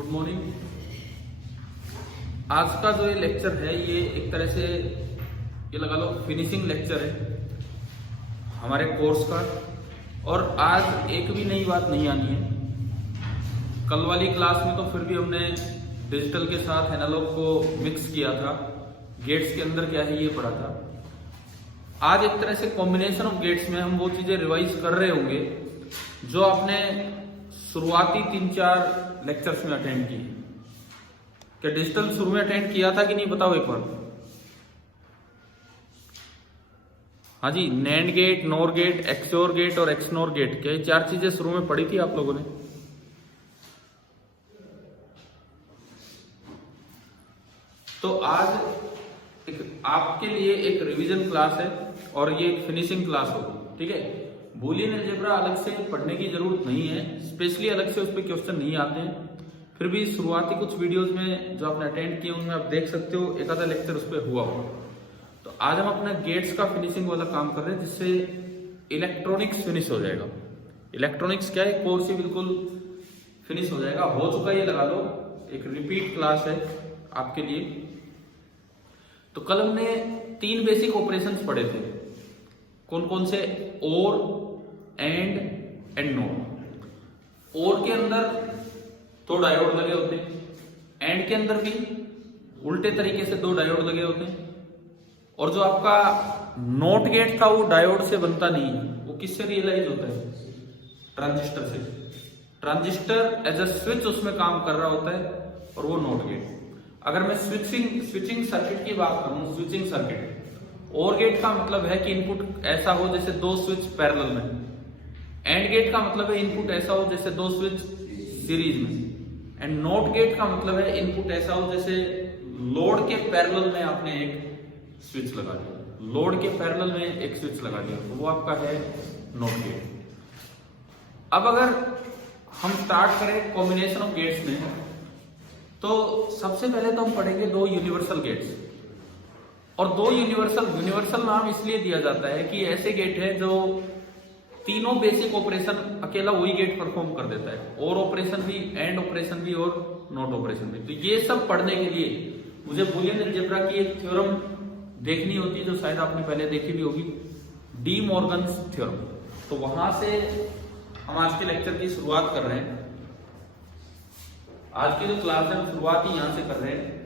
Good morning. आज का जो ये लेक्चर है ये एक तरह से ये लगा लो फिनिशिंग लेक्चर है हमारे कोर्स का। और आज एक भी नई बात नहीं आनी है। कल वाली क्लास में तो फिर भी हमने डिजिटल के साथ एनालॉग को मिक्स किया था, गेट्स के अंदर क्या है ये पढ़ा था। आज एक तरह से कॉम्बिनेशन ऑफ गेट्स में हम वो चीजें रिवाइज कर रहे होंगे जो आपने शुरुआती 3-4 लेक्चर्स में अटेंड की। क्या डिजिटल शुरू में अटेंड किया था कि नहीं बताओ एक बार। हाँ जी, NAND gate, NOR gate, XOR gate और एक्सनोर गेट, क्या ये 4 चीजें शुरू में पढ़ी थी आप लोगों ने? तो आज आपके लिए एक रिवीजन क्लास है और ये एक फिनिशिंग क्लास होगी, ठीक है। बूलियन अलजेब्रा अलग से पढ़ने की जरूरत नहीं है, स्पेशली अलग से उस पर क्वेश्चन नहीं आते हैं। फिर भी शुरुआती कुछ वीडियोस में जो आपने अटेंड किए उनमें आप देख सकते हो एक आधा लेक्चर उस पर हुआ हो। तो आज हम अपना गेट्स का फिनिशिंग वाला काम कर रहे हैं जिससे इलेक्ट्रॉनिक्स फिनिश हो जाएगा। इलेक्ट्रॉनिक्स क्या है, कोर्स ही बिल्कुल फिनिश हो जाएगा, हो चुका ये लगा लो, एक रिपीट क्लास है आपके लिए। तो कल हमने 3 बेसिक ऑपरेशंस पढ़े थे, कौन कौन से? और, एंड नॉट। और के अंदर 2 डायोड लगे होते हैं, एंड के अंदर भी उल्टे तरीके से 2 डायोड लगे होते हैं। और जो आपका नॉट गेट था वो डायोड से बनता नहीं है, वो किससे रियलाइज होता है? ट्रांजिस्टर से। ट्रांजिस्टर एज अ स्विच उसमें काम कर रहा होता है और वो नॉट गेट। अगर मैं स्विचिंग सर्किट की बात करूं, स्विचिंग सर्किट, और गेट का मतलब है कि इनपुट ऐसा हो जैसे 2 स्विच पैरेलल में। एंड गेट का मतलब है इनपुट ऐसा हो जैसे 2 स्विच सीरीज में। एंड नॉट गेट का मतलब है इनपुट ऐसा हो जैसे लोड के पैरेलल में आपने एक स्विच लगा दिया, लोड के पैरेलल में एक स्विच लगा दिया, तो वो आपका है नॉट गेट। अब अगर हम स्टार्ट करें कॉम्बिनेशन ऑफ गेट्स में, तो सबसे पहले तो हम पढ़ेंगे 2 यूनिवर्सल गेट्स। और 2 यूनिवर्सल नाम इसलिए दिया जाता है कि ऐसे गेट है जो तीनों बेसिक ऑपरेशन अकेला वही गेट परफॉर्म कर देता है, और ऑपरेशन भी, एंड ऑपरेशन भी और नॉट ऑपरेशन भी। तो ये सब पढ़ने के लिए मुझे बूलियन अलजेब्रा की एक थ्योरम देखनी होती है जो शायद आपने पहले देखी भी होगी, डी मॉर्गन्स थ्योरम। तो वहां से हम आज के लेक्चर की शुरुआत कर रहे हैं। आज की जो क्लास है हम शुरुआत ही यहां से कर रहे हैं।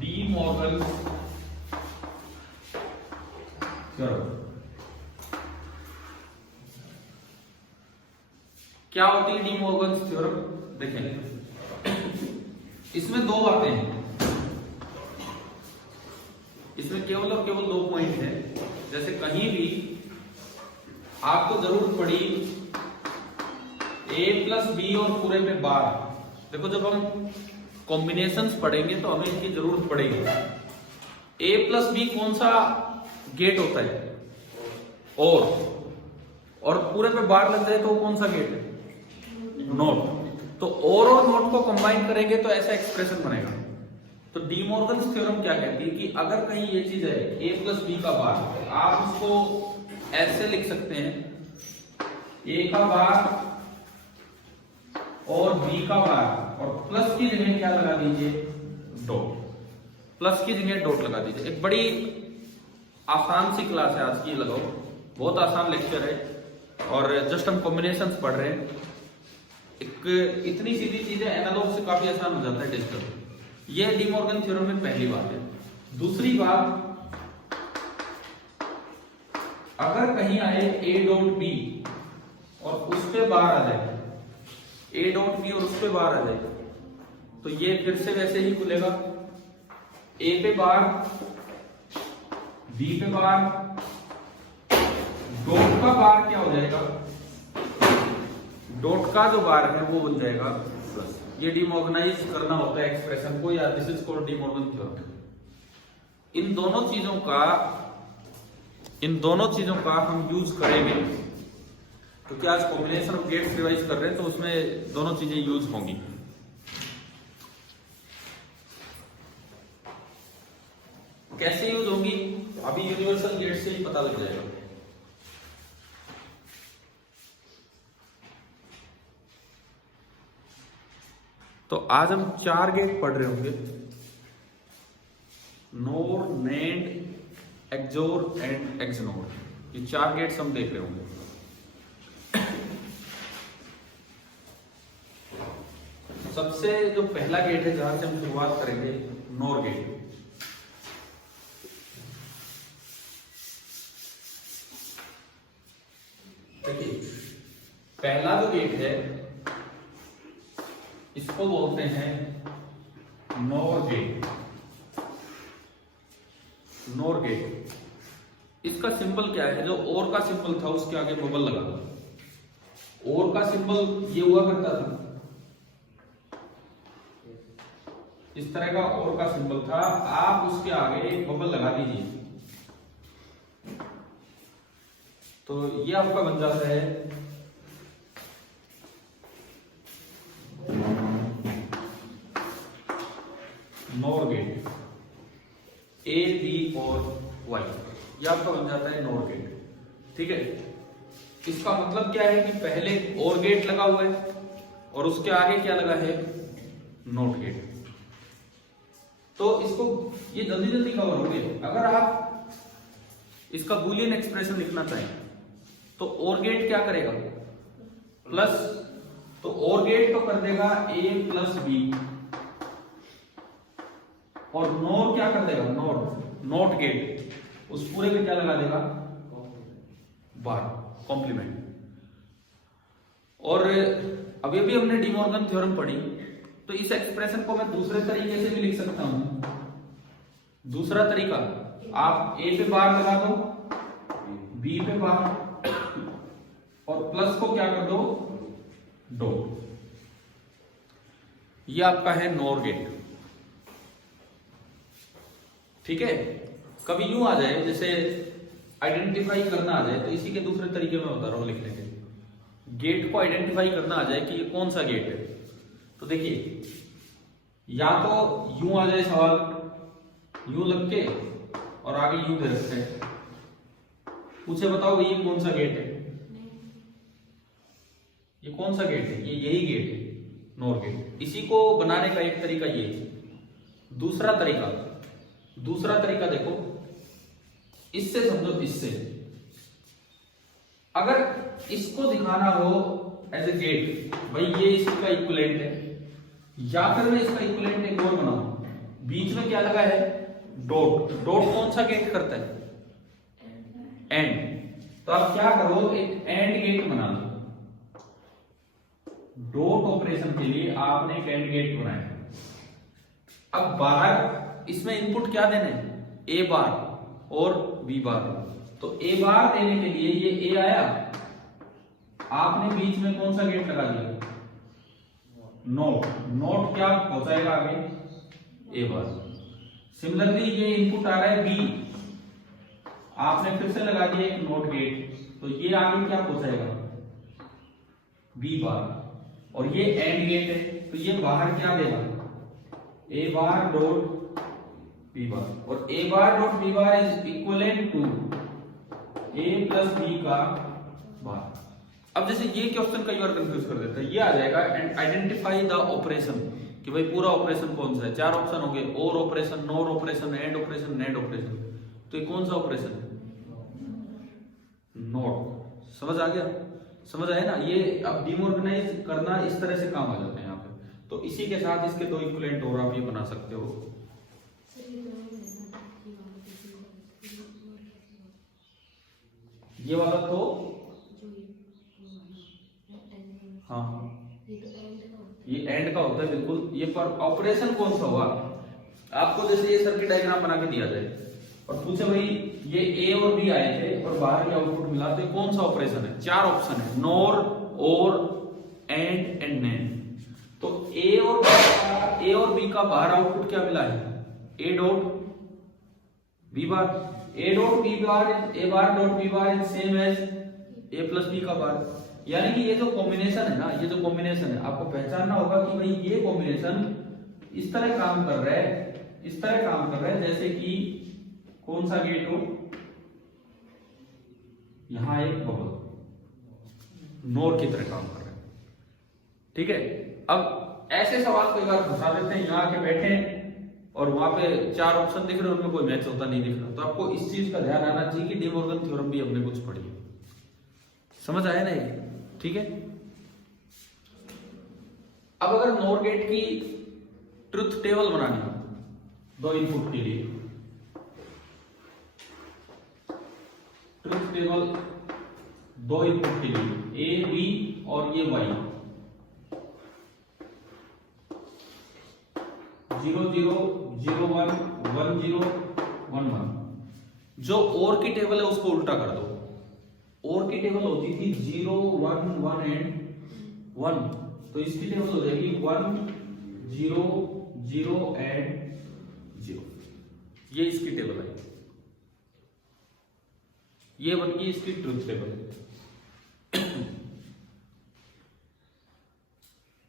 डी मॉर्गन थ्योरम क्या होती है? डी मॉर्गन थ्योरम देखें, इसमें 2 बातें हैं, इसमें केवल और केवल 2 पॉइंट हैं। जैसे कहीं भी आपको जरूरत पड़ी a+b और पूरे में 12, देखो जब हम कॉम्बिनेशंस पढ़ेंगे तो हमें इनकी जरूरत पड़ेगी। a+b कौन सा गेट होता है? और पूरे पे बार लग जाए तो वो कौन सा गेट है? नॉट। तो और नॉट को कंबाइन करेंगे तो ऐसा एक्सप्रेशन बनेगा। तो डी मॉर्गन्स थ्योरम क्या कहती है कि अगर कहीं ये चीज है a+b का बार, आप उसको ऐसे लिख सकते हैं, a का बार और b का बार, और प्लस की जगह क्या लगा दीजिए? डॉट। प्लस की जगह डॉट लगा दीजिए। एक बड़ी आसान सी क्लास है आज की, लगाओ, बहुत आसान लेक्चर है और जस्ट हम कॉम्बिनेशंस पढ़ रहे हैं। एक इतनी सीधी चीजें एनालॉग से काफी आसान हो जाता है डिजिटल। ये डी मॉर्गन थ्योरम में पहली बात है। दूसरी बात, अगर कहीं आए a.b और उस पे बार आ जाए, a.b और उस पे बार आ जाए, तो ये फिर से वैसे ही खुलेगा, a पे बार, b पे बार, डॉट का बार क्या हो जाएगा? डॉट का जो बार है वो बन जाएगा प्लस। ये डिमॉर्गनाइज करना होता है एक्सप्रेशन को, या this is called De Morgan theorem. इन दोनों चीजों का हम यूज करेंगे क्योंकि आज कॉम्बिनेशन ऑफ गेट्स रिवाइज कर रहे हैं तो उसमें दोनों चीजें यूज होंगी। कैसे यूज होंगी अभी यूनिवर्सल गेट से ही पता लग जाएगा। तो आज हम 4 गेट पढ़ रहे होंगे, नोर, नैंड, एक्सोर एंड एक्सनोर। ये 4 गेट्स हम देख रहे होंगे। सबसे जो पहला गेट है जहां से हम शुरुआत करेंगे, नोर गेट। देखिए, पहला जो गेट है इसको बोलते हैं नोर गेट। नोर गेट, इसका सिंबल क्या है? जो और का सिंबल था उसके आगे बबल लगा था। और का सिंबल ये हुआ करता था, इस तरह का और का सिंबल था। आप उसके आगे एक बबल लगा दीजिए तो ये आपका बन जाता है नोर गेट। ए, बी और वाई, ये आपका बन जाता है नोर गेट। ठीक है, इसका मतलब क्या है कि पहले और गेट लगा हुआ है और उसके आगे क्या लगा है? Not gate. तो इसको ये जल्दी जल्दी कवर हो गए। अगर आप इसका बूलियन एक्सप्रेशन लिखना चाहें तो और गेट क्या करेगा? प्लस, तो और गेट तो कर देगा ए प्लस बी, और नोर क्या कर देगा? नोट गेट उस पूरे में क्या लगा देगा? बार, कॉम्प्लीमेंट। और अभी अभी हमने डी मॉर्गन थ्योरम पढ़ी, तो इस एक्सप्रेशन को मैं दूसरे तरीके से भी लिख सकता हूं। दूसरा तरीका, आप ए पे बार लगा दो, बी पे बार, और प्लस को क्या कर दो? डॉट। ये आपका है नोर गेट। ठीक है, कभी यूं आ जाए जैसे आइडेंटिफाई करना आ जाए, तो इसी के दूसरे तरीके में बता रहा हूं लिखने के। गेट को आइडेंटिफाई करना आ जाए कि ये कौन सा गेट है, तो देखिए, या तो यूं आ जाए सवाल, यूं लग के और आगे यूं दे रखते हैं, पूछे बताओ ये कौन सा गेट है? ये कौन सा गेट है? ये यही गेट है, नोर गेट। इसी को बनाने का एक तरीका ये है। दूसरा तरीका देखो, इससे समझो, इससे अगर इसको दिखाना हो एज ए गेट, भाई ये इसका इक्विवेलेंट है, या फिर मैं इसका इक्विवेलेंट एक और बनाऊं, बीच में क्या लगा है? डॉट। डॉट कौन सा गेट करता है? एंड। तो आप क्या करो, एक एंड गेट बना लो। डॉट ऑपरेशन के लिए आपने एक एंड गेट बनाया। अब बाहर इसमें इनपुट क्या देने? ए बार और बी बार। तो ए बार देने के लिए ये ए आया, आपने बीच में कौन सा गेट लगा दिया? नोट। नोट क्या पहुंचाएगा आगे? ए बार। सिमिलरली ये इनपुट आ रहा है बी, आपने फिर से लगा दिया एक नोट गेट, तो ये आगे क्या पहुंचाएगा? B bar. और ये एंड गेट है, तो ये बाहर क्या देगा? A bar dot B bar. और A bar dot B bar is equivalent to A plus B का बार। अब जैसे ये क्वेश्चन कई बार कंफ्यूज कर देता है, ये आ जाएगा एंड आइडेंटिफाई द ऑपरेशन, कि भाई पूरा ऑपरेशन कौन सा है? 4 ऑप्शन हो गए, और operation, NOR operation, and operation, NAND operation. तो ये कौन सा ऑपरेशन है? नोट। समझ आ गया? समझ आया ना? ये अब डिमॉर्गेनाइज करना इस तरह से काम आ जाते हैं यहाँ पे। तो इसी के साथ इसके 2 इक्विवेलेंट और आप ये बना सकते हो। ये वाला तो हाँ, ये एंड का होता है बिल्कुल। ये पर ऑपरेशन कौन सा हुआ? आपको जैसे ये सर्किट डायग्राम बना के दिया जाए और पूछे भाई ये ए और बी आए थे और बाहर के आउटपुट मिला, तो कौन सा ऑपरेशन है? 4 ऑप्शन है, नोर, और, एंड नैंड। तो ए और बी का बाहर आउटपुट क्या मिला है? A dot B bar. A dot B bar is A bar dot B bar is same as A plus B का बार। यानी कि ये जो कॉम्बिनेशन है ना, ये जो कॉम्बिनेशन है, आपको पहचानना होगा कि भाई ये कॉम्बिनेशन इस तरह काम कर रहा है, इस तरह काम कर रहा है जैसे कि कौन सा गेट हो, यहां एक बबल नोर की तरह काम कर रहा है। ठीक है, अब ऐसे सवाल कई बार फंसा देते हैं, यहाँ आके बैठे और वहां पे 4 ऑप्शन दिख रहे हैं, उनमें कोई मैच होता नहीं दिख रहा। तो आपको इस चीज का ध्यान आना चाहिए कि डी मॉर्गन थ्योरम भी हमने कुछ पढ़ी है। समझ आया ना ये? ठीक है। अब अगर नॉर गेट की ट्रुथ टेबल बनानी हो 2 इनपुट के लिए, ट्रुथ टेबल 2 इनपुट के लिए ए बी और ये वाई, 0 0 0 1 1 0 1 1। जो और की टेबल है उसको उल्टा कर दो। और की टेबल होती थी 0 1 1 एंड 1, तो इसकी टेबल हो जाएगी 1 0 0 एंड 0। ये इसकी टेबल है, ये बन गई इसकी ट्रुथ टेबल।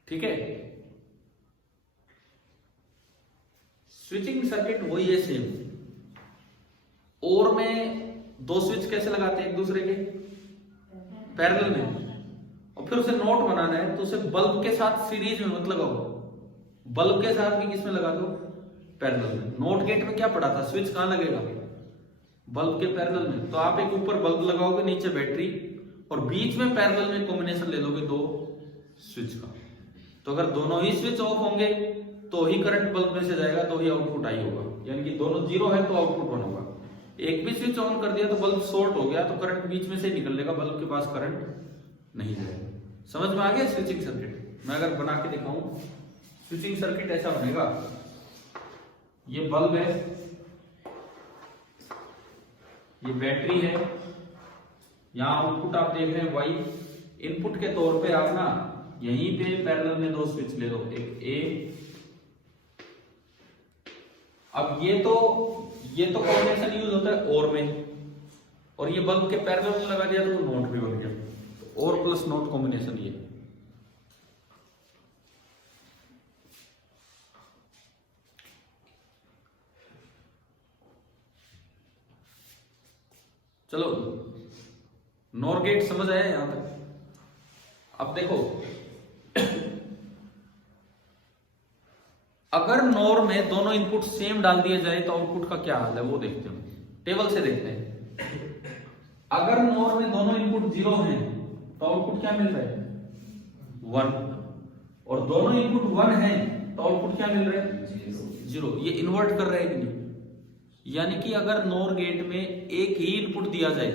ठीक है। स्विचिंग सर्किट वही है सेम। और में 2 स्विच कैसे लगाते हैं एक दूसरे के पैरेलल में, और फिर उसे नोट बनाना है तो उसे बल्ब के साथ सीरीज में मत लगाओ, बल्ब के साथ भी किसमें लगा दो, पैरेलल में। नोट गेट में क्या पढ़ा था, स्विच कहां लगेगा, बल्ब के पैरेलल में। तो आप एक ऊपर बल्ब लगाओगे, नीचे बैटरी, और बीच में पैरेलल में कॉम्बिनेशन ले लोगे 2 स्विच का। तो अगर दोनों ही स्विच ऑफ होंगे तो ही करंट बल्ब में से जाएगा, तो ही आउटपुट आई होगा। यानी कि दोनों 0 है तो आउटपुट 1 होगा। एक भी स्विच ऑन कर दिया तो बल्ब शॉर्ट हो गया, तो करंट बीच में से निकल लेगा, बल्ब के पास करंट नहीं जाएगा। समझ में आ गया स्विचिंग सर्किट? मैं अगर बना के दिखाऊं, स्विचिंग सर्किट ऐसा बनेगा, ये बल्ब है, ये बैटरी है, यहां आउटपुट आप देख रहे हैं वाई। इनपुट के तौर पे आप ना यहीं पे पैरेलल में 2 स्विच ले लो, एक ए। अब ये तो कॉम्बिनेशन यूज होता है और में, और ये बल्ब के पैरेलल में लगा दिया तो नोट भी बन गया, तो और प्लस नोट कॉम्बिनेशन ये। चलो, नॉर गेट समझ आया यहां तक? अब देखो, अगर नॉर में दोनों इनपुट सेम डाल दिए जाए तो आउटपुट का क्या हाल है वो देखते हैं, टेबल से देखते हैं। अगर नॉर में दोनों इनपुट 0 हैं तो आउटपुट क्या मिल रहा है, 1, और दोनों इनपुट 1 हैं तो आउटपुट क्या मिल रहा है, 0। ये इन्वर्ट कर रहे हैं कि नहीं? यानी कि अगर नॉर गेट में एक ही इनपुट दिया जाए,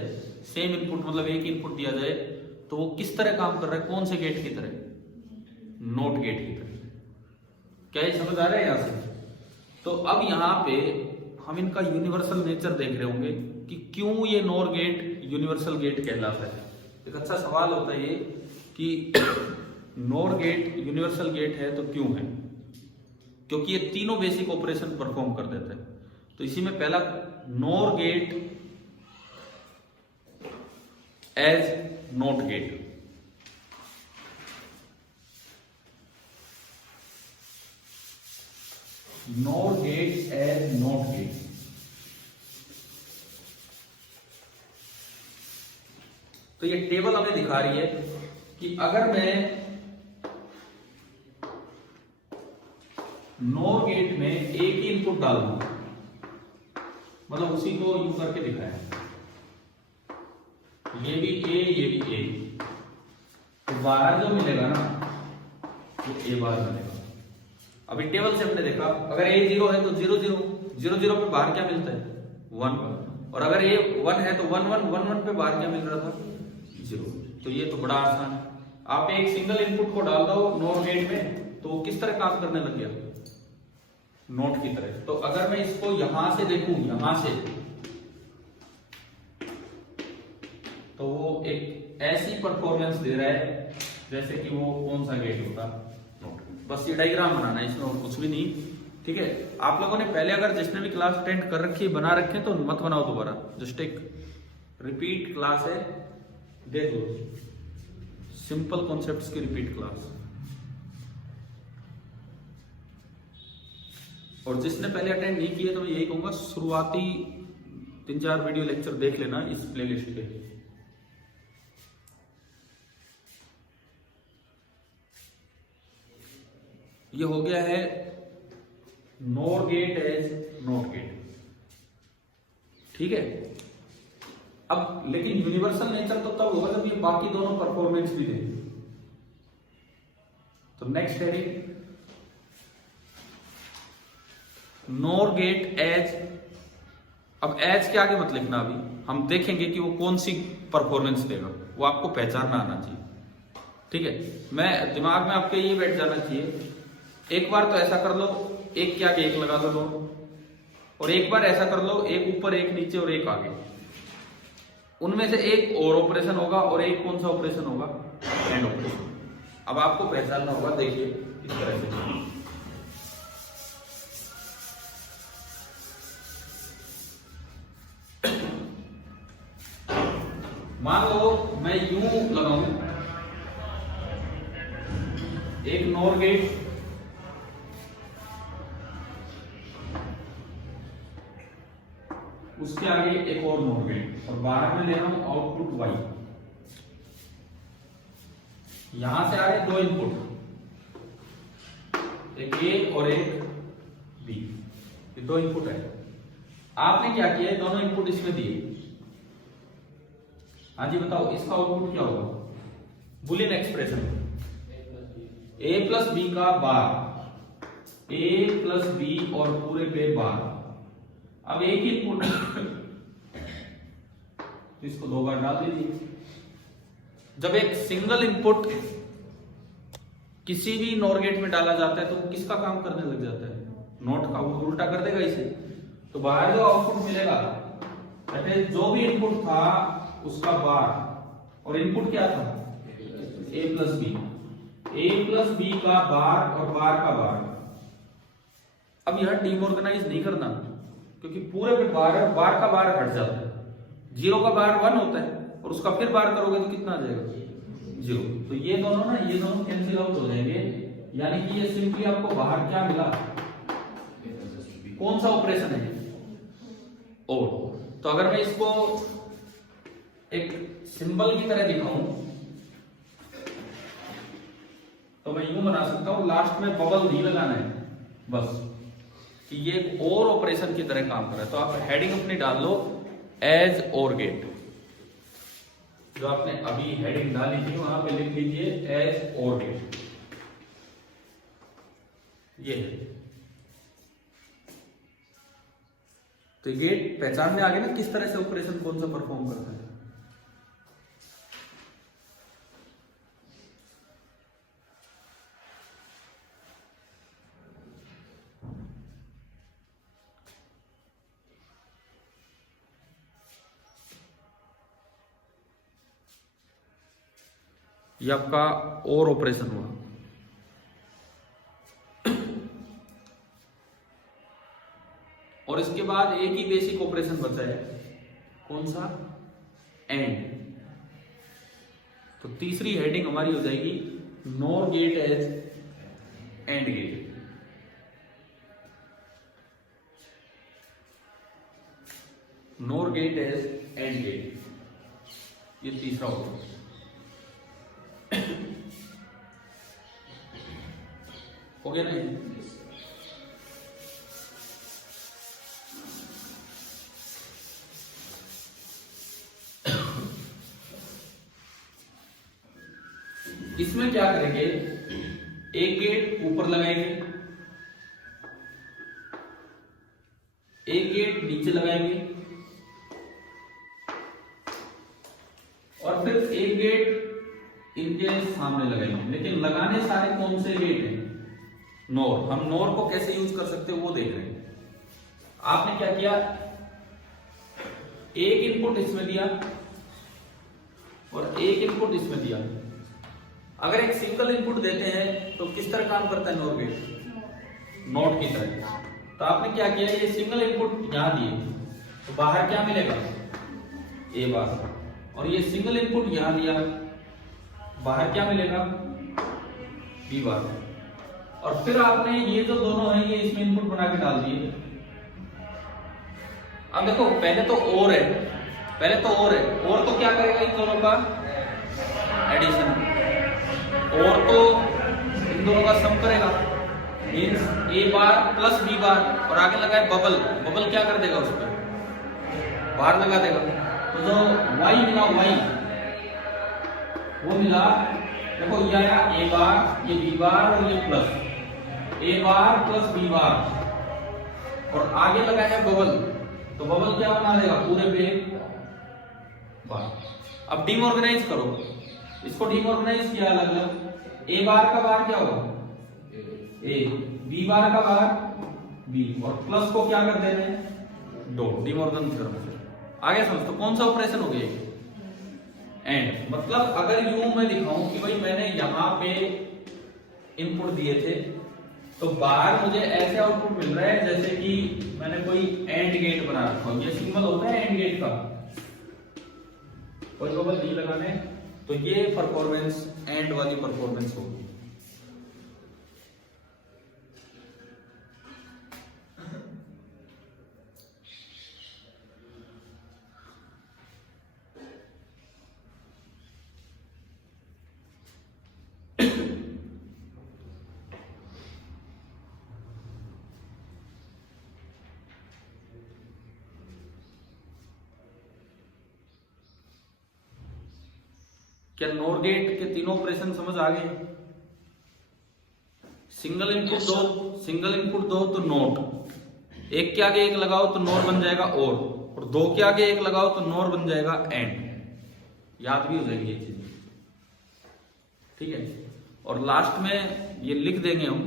सेम इनपुट मतलब एक इनपुट दिया जाए, तो वो किस तरह काम कर रहा है, कौन से गेट की तरह, नोट गेट की तरह। क्या ये समझ आ रहा है यहां से? तो अब यहां पे हम इनका यूनिवर्सल नेचर देख रहे होंगे कि क्यों ये नॉर गेट यूनिवर्सल गेट कहलाता है। एक अच्छा सवाल होता है ये कि नॉर गेट यूनिवर्सल गेट है तो क्यों है? क्योंकि ये तीनों बेसिक ऑपरेशन परफॉर्म कर देता है। तो इसी में पहला, nor gate as not gate. Nor gate as not gate. तो ये टेबल हमें दिखा रही है कि अगर मैं नॉर गेट में एक ही इनपुट डाल दूं, मतलब उसी को यूं करके दिखाया, ये भी ए ये भी ए, तो बाहर जो मिलेगा ना वो ए बार मिलेगा। अभी टेबल से हमने देखा, अगर ए 0 है तो 0 0 0 0 पे बाहर क्या मिलता है, 1, और अगर ए 1 है तो 1 1 1 1 पे बाहर क्या मिल रहा था, 0। तो ये तो बड़ा आसान है। आप एक सिंगल इनपुट को डाल दो नॉर गेट में तो किस तरह काम करने लग गया, नोट की तरह। तो अगर मैं इसको यहां से देखूं, यहां से, तो वो एक ऐसी परफॉर्मेंस दे रहा है जैसे कि वो कौन सा गेट होता, नोट। बस ये डायग्राम बनाना है, इसमें और कुछ भी नहीं। ठीक है, आप लोगों ने पहले अगर जिसने भी क्लास अटेंड कर रखी है, बना रखे तो मत बनाओ दोबारा, जस्ट एक रिपीट क्लास है, देख लो, सिंपल कॉन्सेप्ट्स की रिपीट क्लास। और जिसने पहले अटेंड नहीं किया तो मैं यही कहूंगा, शुरुआती 3-4 वीडियो लेक्चर देख लेना इस प्लेलिस्ट पे। ये हो गया है nor gate as not gate, ठीक है। अब लेकिन यूनिवर्सल नेचर तो तब होगा जब ये बाकी दोनों परफॉर्मेंस भी दें। तो next heading nor gate as. अब एज के आगे मत लिखना, अभी हम देखेंगे कि वो कौन सी परफॉर्मेंस देगा, वो आपको पहचानना आना चाहिए, ठीक है। मैं दिमाग में आपके ये बैठ जाना चाहिए, एक बार तो ऐसा कर लो, एक के आगे एक लगा दो दोनों, और एक बार ऐसा कर लो, एक ऊपर एक नीचे और एक आगे। उनमें से एक और ऑपरेशन होगा और एक कौन सा ऑपरेशन होगा, एंड ऑपरेशन। अब आपको पहचानना होगा, देखिए इस तरह से। मान लो मैं यूं लगाऊं, एक नॉर गेट, उसके आगे एक और नॉर गेट, और बाहर में ले रहा हूं आउटपुट वाई। यहां से आ रहे दो इनपुट, एक ए और एक बी, ये दो इनपुट है। आपने क्या किया, दोनों इनपुट इसमें दिए। हाँ जी बताओ, इसका आउटपुट क्या होगा, बुलियन एक्सप्रेशन, ए प्लस बी का बार, ए प्लस बी और पूरे पे बार। अब एक इनपुट तो इसको दो बार डाल दीजिए। जब एक सिंगल इनपुट किसी भी नॉर गेट में डाला जाता है तो किसका काम करने लग जाता है, नॉट का। वो उल्टा कर देगा इसे, तो बाहर जो आउटपुट मिलेगा जो भी इनपुट था उसका बार, और इनपुट क्या था ए प्लस बी, ए प्लस बी का बार और बार का बार। अब यह डीमोर्गेनाइज नहीं करना, क्योंकि पूरे पे बार है, बार का बार हट जाता है। 0 का बार 1 होता है, और उसका फिर बार करोगे तो कितना आ जाएगा, 0। तो ये दोनों ना, ये दोनों कैंसिल आउट हो जाएंगे, यानी कि ये सिंपली आपको बाहर क्या मिला, कौन सा ऑपरेशन है, और। तो अगर मैं इसको एक सिंबल की तरह दिखाऊं तो मैं यूं बना सकता हूं, लास्ट में बबल नहीं लगाना है बस, कि ये एक और ऑपरेशन की तरह काम कर रहा है। तो आप हेडिंग अपनी डाल लो एज और गेट, जो आपने अभी हेडिंग डाली थी वहां पे लिख लीजिए एज और गेट। ये है, तो गेट पहचान में आ गया ना किस तरह से ऑपरेशन कौन सा परफॉर्म करता है। ये आपका और ऑपरेशन हुआ। और इसके बाद एक ही बेसिक ऑपरेशन बचा है, कौन सा, एंड। तो तीसरी हेडिंग हमारी हो जाएगी nor gate as and gate. Nor gate as and gate, ये तीसरा होगा। हो गया ना। इसमें क्या करेंगे, एक गेट ऊपर लगाएंगे, एक गेट नीचे लगाएंगे, और फिर एक गेट इनके सामने लगाएंगे। लेकिन लगाने सारे कौन से गेट हैं, नॉर। हम नॉर को कैसे यूज कर सकते हैं वो देख रहे हैं। आपने क्या किया, एक इनपुट इसमें दिया और एक इनपुट इसमें दिया। अगर एक सिंगल इनपुट देते हैं तो किस तरह काम करता है नॉर गेट, नॉट की तरह। तो आपने क्या किया, ये सिंगल इनपुट यहां दिए तो बाहर क्या मिलेगा, ए बार, और ये सिंगल इनपुट यहां दिया, बाहर क्या मिलेगा, बी बार। और फिर आपने ये जो दोनों हैं ये इसमें इनपुट बना के डाल दिए। अब देखो पहले तो और है, पहले तो और तो क्या करेगा, इन दोनों का एडिशन, और तो इन दोनों का सम करेगा। मीन्स ए बार प्लस बी बार और आगे लगा है बबल। बबल क्या कर देगा, उस पर बार लगा देगा। तो जो y मिला y वो मिला, देखो ये आया ए बार, ये बी बार और ये plus A bar plus B bar और आगे लगा है बबल। तो बबल क्या बना देगा, पूरे पे बार। अब डीमॉर्गेनाइज करो, इसको डीमॉर्गेनाइज किया अलग अलग। ए बार का बार क्या होगा ए, बी बार का बार बी और प्लस को क्या कर देना है डॉट, डीमॉर्गन थ्योरम से। आगे समझ। तो कौन सा ऑपरेशन हो गया, एंड। मतलब अगर यूं मैं दिखाऊं कि भाई मैंने यहां पे इनपुट दिए थे तो बाहर मुझे ऐसे आउटपुट मिल रहा है जैसे कि मैंने कोई एंड गेट बना रखा हो। ये सिंबल होता है एंड गेट का, कोई बबल नहीं लगाने। तो ये परफॉर्मेंस एंड वाली परफॉर्मेंस होगी। क्या नोर गेट के तीनों ऑपरेशन समझ आ गए? सिंगल इनपुट दो, सिंगल इनपुट दो तो नोट, एक के आगे एक लगाओ तो नोर बन जाएगा और दो के आगे एक लगाओ तो नोर बन जाएगा एंड। याद भी हो जाएगी ये चीज, ठीक है। और लास्ट में ये लिख देंगे हम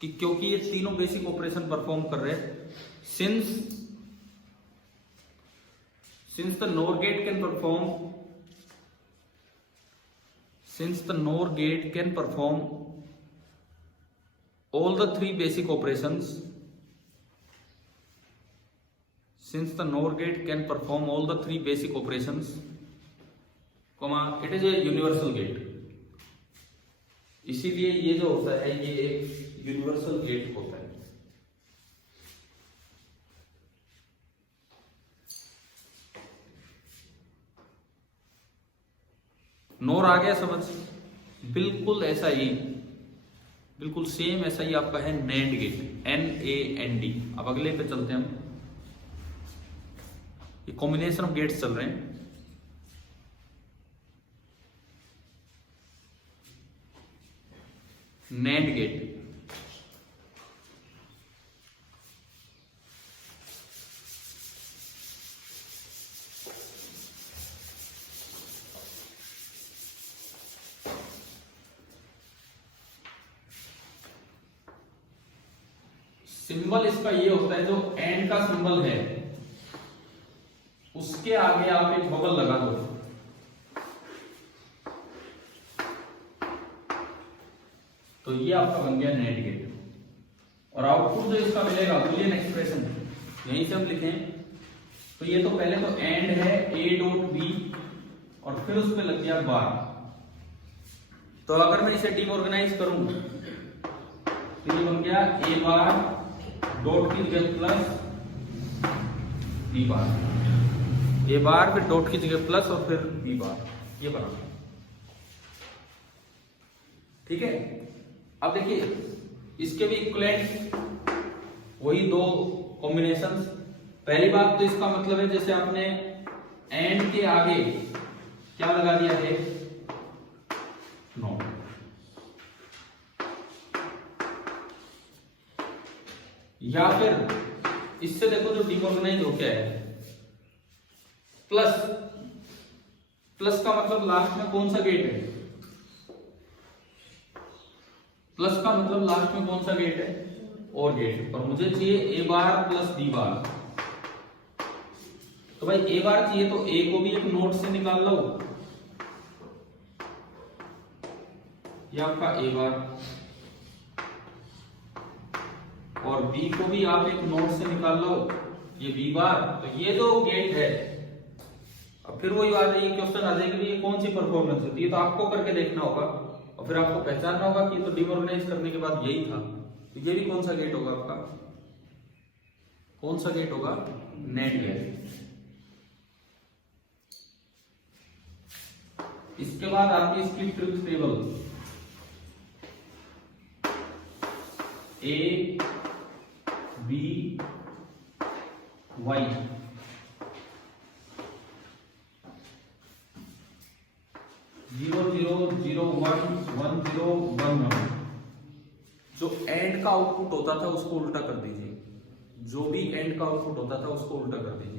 कि क्योंकि ये तीनों बेसिक ऑपरेशन परफॉर्म कर रहे हैं, since the NOR get can perform, since the NOR gate can perform all the three basic operations, since the NOR gate can perform all the three basic operations, comma it is a universal gate, इसीलिए ये जो होता है ये एक universal gate होता है। नोर आ गया समझ? बिल्कुल ऐसा ही, बिल्कुल सेम ऐसा ही आपका है नैंड गेट, NAND। अब अगले पे चलते हैं हम। ये कॉम्बिनेशन ऑफ गेट्स चल रहे हैं। नैंड गेट, सिंबल इसका ये होता है, जो एंड का सिंबल है उसके आगे आप एक बबल लगा दो। तो ये आपका बन गया नेट गेट। और आउटपुट जो इसका मिलेगा बुलियन एक्सप्रेशन, यहीं से हम लिखें तो ये तो पहले तो एंड है A डॉट B और फिर उस पर लग गया बार। तो अगर मैं इसे डीऑर्गेनाइज करूं तो ये बन गया A बार डॉट की जगह प्लस B बार, A बार फिर डॉट की जगह प्लस और फिर B बार, ये बना। ठीक है। अब देखिए इसके भी इक्विवेलेंट वही दो कॉम्बिनेशंस। पहली बात तो इसका मतलब है जैसे आपने एंड के आगे क्या लगा दिया है, नॉट। या फिर इससे देखो जो डीऑर्गेनाइज हो गया है प्लस, प्लस का मतलब लास्ट में कौन सा गेट है, प्लस का मतलब लास्ट में कौन सा गेट है, और गेट। और मुझे चाहिए A बार प्लस B बार। तो भाई A बार चाहिए तो A को भी एक नोट से निकाल लो, ये आपका A बार, और B को भी आप एक नोट से निकाल लो, ये B बार। तो ये जो गेट है, अब फिर वही बात है, ये क्वेश्चन आ जाएगा कि ये कौन सी परफॉर्मेंस होती है, तो आपको करके देखना होगा और फिर आपको पहचानना होगा कि तो डीऑर्गेनाइज करने के बाद यही था। तो ये भी कौन सा गेट होगा आपका, कौन सा गेट होगा, नेट गेट। इसके बाद आपकी इसकी truth table. A B Y, zero zero zero one one zero one one. जो एंड का आउटपुट होता था उसको उल्टा कर दीजिए, जो भी एंड का आउटपुट होता था उसको उल्टा कर दीजिए।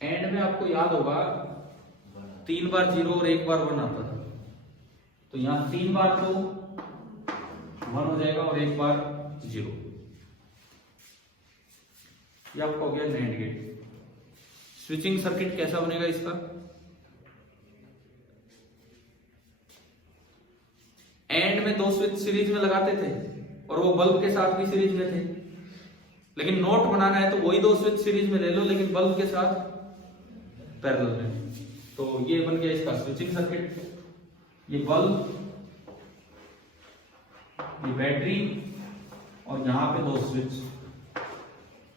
एंड में आपको याद होगा 3 बार 0 और 1 बार 1 आता था, तो यहां 3 बार तो 1 हो जाएगा और 1 बार 0। ये आपका हो गया नैंड गेट। स्विचिंग सर्किट कैसा बनेगा इसका? एंड में 2 स्विच सीरीज में लगाते थे और वो बल्ब के साथ भी सीरीज में थे, लेकिन नोट बनाना है तो वही 2 स्विच सीरीज में ले लो लेकिन बल्ब के साथ पैरेलल में। तो ये बन गया इसका स्विचिंग सर्किट। ये बल्ब, ये बैटरी और यहां पे 2 स्विच,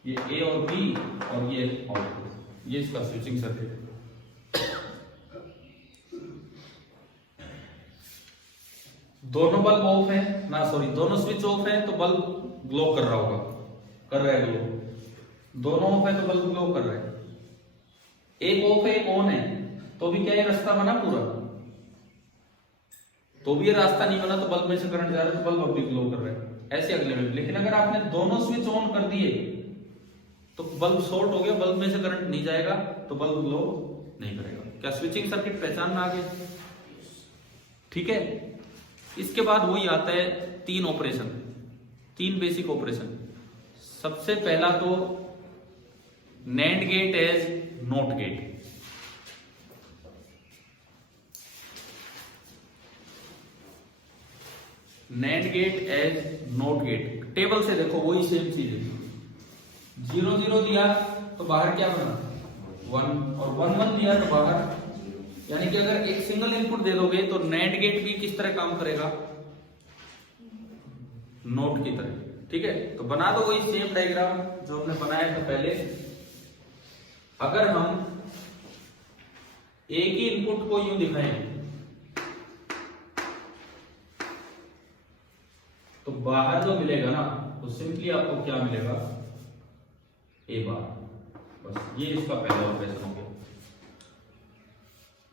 ये ए और बी और ये आउटपुट, ये इसका स्विचिंग सर्किट है। दोनों बल्ब ऑफ है ना, सॉरी दोनों स्विच ऑफ है तो बल्ब ग्लो कर रहा होगा, कर रहा है ग्लो। दोनों ऑफ है तो बल्ब ग्लो कर रहा है। एक ऑफ है एक ऑन है तो भी क्या ये रास्ता बना पूरा, तो भी ये रास्ता नहीं बना तो बल्ब में से करंट जा रहा है तो बल्ब अभी ग्लो कर रहा है। ऐसे अगले में, लेकिन अगर आपने दोनों स्विच ऑन कर दिए तो बल्ब शॉर्ट हो गया, बल्ब में से करंट नहीं जाएगा तो बल्ब ग्लो नहीं करेगा। क्या स्विचिंग सर्किट पहचान में आ गया? ठीक है। इसके बाद वही आता है 3 ऑपरेशन, 3 बेसिक ऑपरेशन। सबसे पहला तो NAND gate as not gate. NAND gate as not gate, table से देखो वही सेम चीज है। 0 0 दिया तो बाहर क्या बना 1, और 1 1 दिया तो बाहर, यानी कि अगर एक सिंगल इनपुट दे दोगे तो नैंड गेट भी किस तरह काम करेगा, नोट की तरह। ठीक है, तो बना दो वही सेम डायग्राम जो हमने बनाया था पहले। अगर हम एक ही इनपुट को यूं दिखाएं तो बाहर जो मिलेगा ना तो सिंपली आपको क्या मिलेगा, ए बार। बस ये इसका पहला ऑपरेशन हो गया,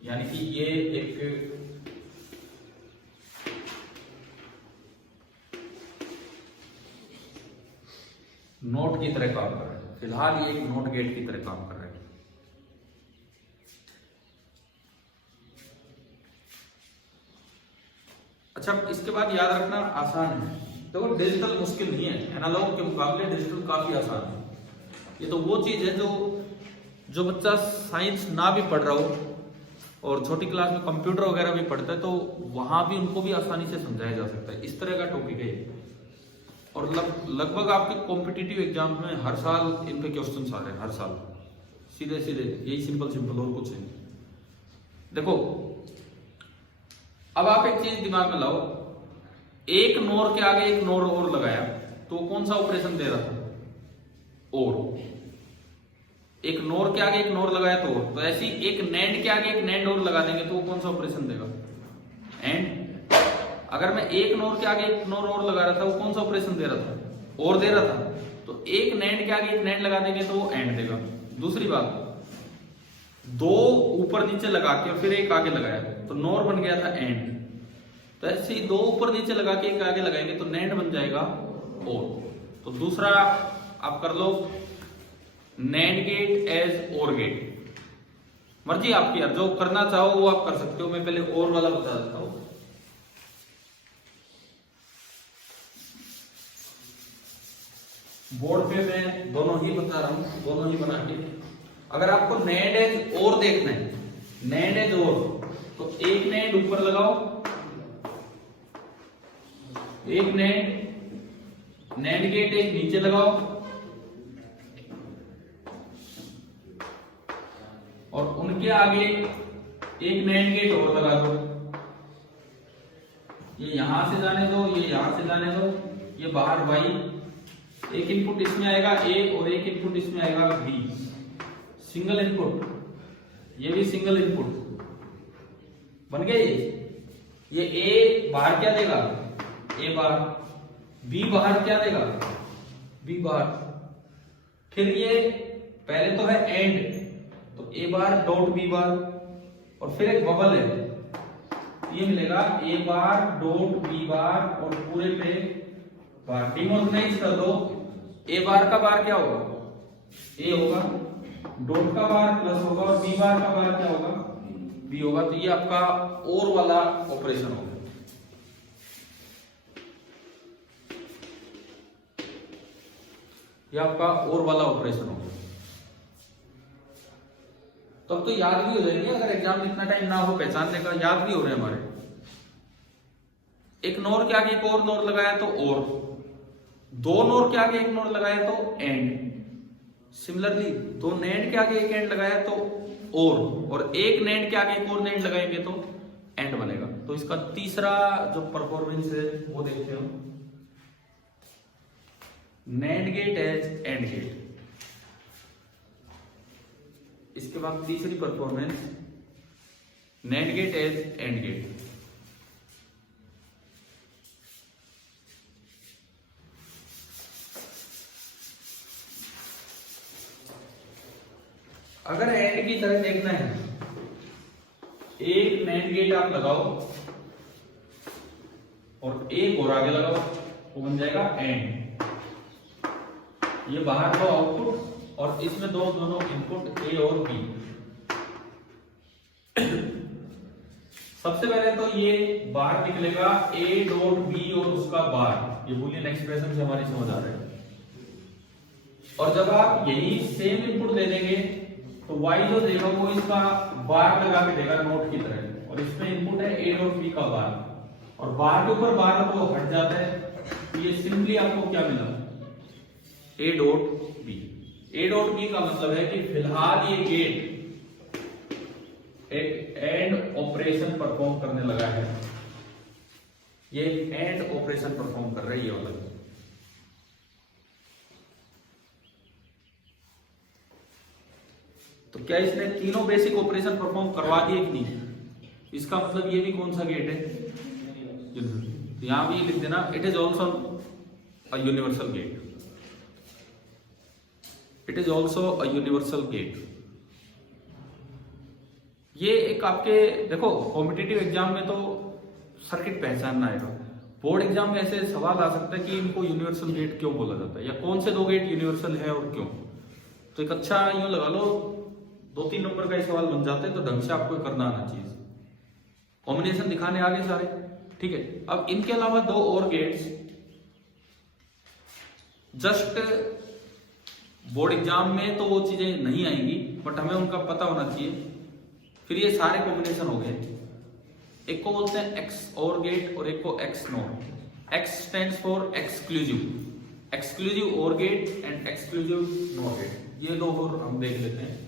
यानी कि ये एक नोट की तरह काम कर रहा है। फिलहाल ये एक नोट गेट की तरह काम कर रहा है। अच्छा, इसके बाद याद रखना आसान है। देखो डिजिटल मुश्किल नहीं है, एनालॉग के मुकाबले डिजिटल काफी आसान है। ये तो वो चीज है जो बच्चा साइंस ना भी पढ़ रहा हो और छोटी क्लास में कंप्यूटर वगैरह भी पढ़ता है तो वहां भी उनको भी आसानी से समझाया जा सकता है। इस तरह का टॉपिक है और लगभग आपके कॉम्पिटिटिव एग्जाम में हर साल इन पे क्वेश्चन आ रहे हैं, हर साल सीधे सीधे, यही सिंपल सिंपल और कुछ नहीं। देखो अब आप एक चीज दिमाग में लाओ, एक नोर के आगे एक नोर और लगाया तो कौन सा ऑपरेशन दे रहा था, और। एक नोर के आगे एक नोर लगाया तो ऐसे ही एक नैंड के आगे एक नैंड और लगा देंगे तो वो कौन सा ऑपरेशन देगा, एंड। अगर मैं एक नोर के आगे एक नोर और लगा रहा था वो कौन सा ऑपरेशन दे रहा था, और दे रहा था। तो एक नैंड के आगे एक नैंड लगा देंगे तो वो एंड देगा। दूसरी बात, 2 ऊपर नीचे लगा के फिर एक आगे लगाया तो नोर बन गया था एंड। तो ऐसे ही 2 ऊपर नीचे लगा के एक आगे लगाएंगे तो नैंड बन जाएगा और। तो दूसरा आप कर लो नैंड गेट एज और गेट। मर्जी आपकी यार, जो करना चाहो वो आप कर सकते हो। मैं पहले और वाला बता देता हूं। बोर्ड पे मैं दोनों ही बता रहा हूं, दोनों ही बना के। अगर आपको नैंड एज और देखना है, नैंड एज और, तो एक नैंड ऊपर लगाओ, एक नैंड गेट एक नीचे लगाओ, और उनके आगे एक नैंड गेट और लगा दो। ये यहां से जाने दो, ये यहां से जाने दो, ये बाहर वाई, एक इनपुट इसमें आएगा ए और एक इनपुट इसमें आएगा बी। सिंगल इनपुट, ये भी सिंगल इनपुट बन गए। ये ए बाहर क्या देगा, ए बार, बी बाहर क्या देगा, बी बार। फिर ये पहले तो है एंड, तो ए बार डॉट बी बार, और फिर एक बबल है, ये मिलेगा ए बार डॉट बी बार और पूरे पे बार। डिमोनेटाइज कर दो, ए बार का बार क्या होगा, ए होगा, डॉट का बार प्लस होगा और बी बार का बार क्या होगा, बी होगा। तो ये आपका और वाला ऑपरेशन होगा। ये आपका और वाला ऑपरेशन होगा। तो अब तो याद भी हो जाएंगे, अगर एग्जाम में इतना टाइम ना हो पहचानने का, याद भी हो रहे हैं हमारे। एक नोर के आगे एक और नोर लगाया तो और, दो नोर के आगे एक नोर लगाया तो एंड। सिमिलरली दो नेंड के आगे एक एंड लगाया तो और एक नेंड के आगे एक और नेंड लगाएंगे तो एंड बनेगा। तो इसका तीसरा जो परफॉर्मेंस है वो देखते हो, NAND gate as and gate. इसके बाद तीसरी performance NAND gate as and gate. अगर एंड की तरह देखना है, एक नेंड गेट आप लगाओ और एक और आगे लगाओ, वो बन जाएगा एंड। ये बाहर दो आउटपुट और इसमें दो दोनों इनपुट ए और बी। सबसे पहले तो ये बाहर निकलेगा ए डॉट बी और उसका बार, ये बूलियन एक्सप्रेशन से हमारी समझ आ रहा है। और जब आप यही सेम इनपुट दे देंगे तो y जो देगा वो इसका बार लगा के देगा नोट की तरह, और इसमें इनपुट है a डॉट b का बार, और बार के ऊपर बार तो हट जाता है। ये सिंपली आपको क्या मिला, a dot b। a dot b का मतलब है कि फिलहाल ये गेट एक एंड ऑपरेशन परफॉर्म करने लगा है, ये एंड ऑपरेशन परफॉर्म कर रही है वाला। तो क्या इसने तीनों बेसिक ऑपरेशन परफॉर्म करवा दिए कि नहीं? इसका मतलब ये भी कौन सा गेट है, यहां भी लिख देना, it is also a universal gate, it is also a universal gate. ये एक आपके देखो कॉम्पिटिटिव एग्जाम में तो सर्किट पहचानना आएगा, बोर्ड एग्जाम में ऐसे सवाल आ सकता है कि इनको यूनिवर्सल गेट क्यों बोला जाता है, या कौन से दो गेट यूनिवर्सल है और क्यों। तो एक अच्छा यूं लगा लो 2-3 नंबर का सवाल बन जाते हैं, तो ढंग से आपको करना आना चाहिए, कॉम्बिनेशन दिखाने आगे सारे, ठीक है। अब इनके अलावा दो और गेट्स जस्ट बोर्ड एग्जाम में तो वो चीजें नहीं आएंगी, बट हमें उनका पता होना चाहिए। फिर ये सारे कॉम्बिनेशन हो गए, एक को बोलते हैं एक्स और गेट और एक को X not. X stands for exclusive, exclusive और gate and exclusive not gate. ये दो और हम देख लेते हैं।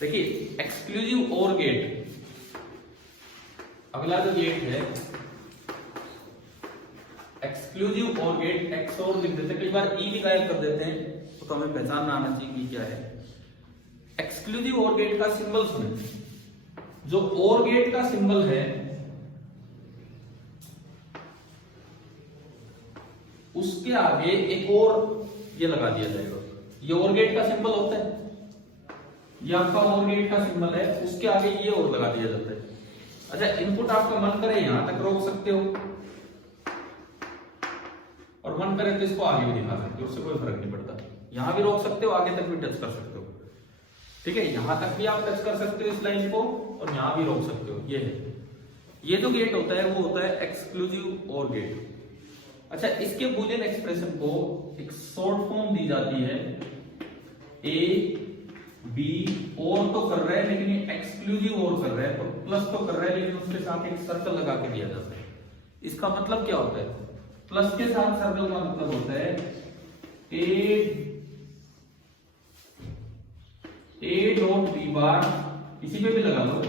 देखिए एक्सक्लूसिव और गेट, अगला जो गेट है एक्सक्लूसिव और गेट, एक्स और लिख देते हैं, कई बार ई भी गायब कर देते हैं, तो हमें पहचानना आना चाहिए कि क्या है। एक्सक्लूसिव और गेट का सिंबल सुने, जो और गेट का सिंबल है उसके आगे एक और ये लगा दिया जाएगा। ये और गेट का सिंबल होता है, ये आपका और गेट का सिंबल है, उसके आगे ये और लगा दिया जाता है। अच्छा इनपुट आपका मन करे यहां तक रोक सकते हो, और मन करे तो इसको आगे भी दिखा सकते हो, उससे कोई फर्क नहीं पड़ता। यहां भी रोक सकते हो, आगे तक भी टच कर सकते हो, ठीक है। यहां तक भी आप टच कर सकते हो इस लाइन को, और यहां भी रोक सकते हो। ये है, ये जो गेट होता है वो होता है एक्सक्लूसिव और गेट। अच्छा इसके बूलियन एक्सप्रेशन को एक शॉर्ट फॉर्म दी जाती है, ए बी और तो कर रहा है लेकिन ये एक्सक्लूसिव और कर रहा है, तो प्लस तो कर रहा है लेकिन उसके साथ एक सर्कल लगा के दिया जाता है। इसका मतलब क्या होता है, प्लस के साथ सर्कल का मतलब होता है ए डॉट बी बार, इसी पे भी लगा लो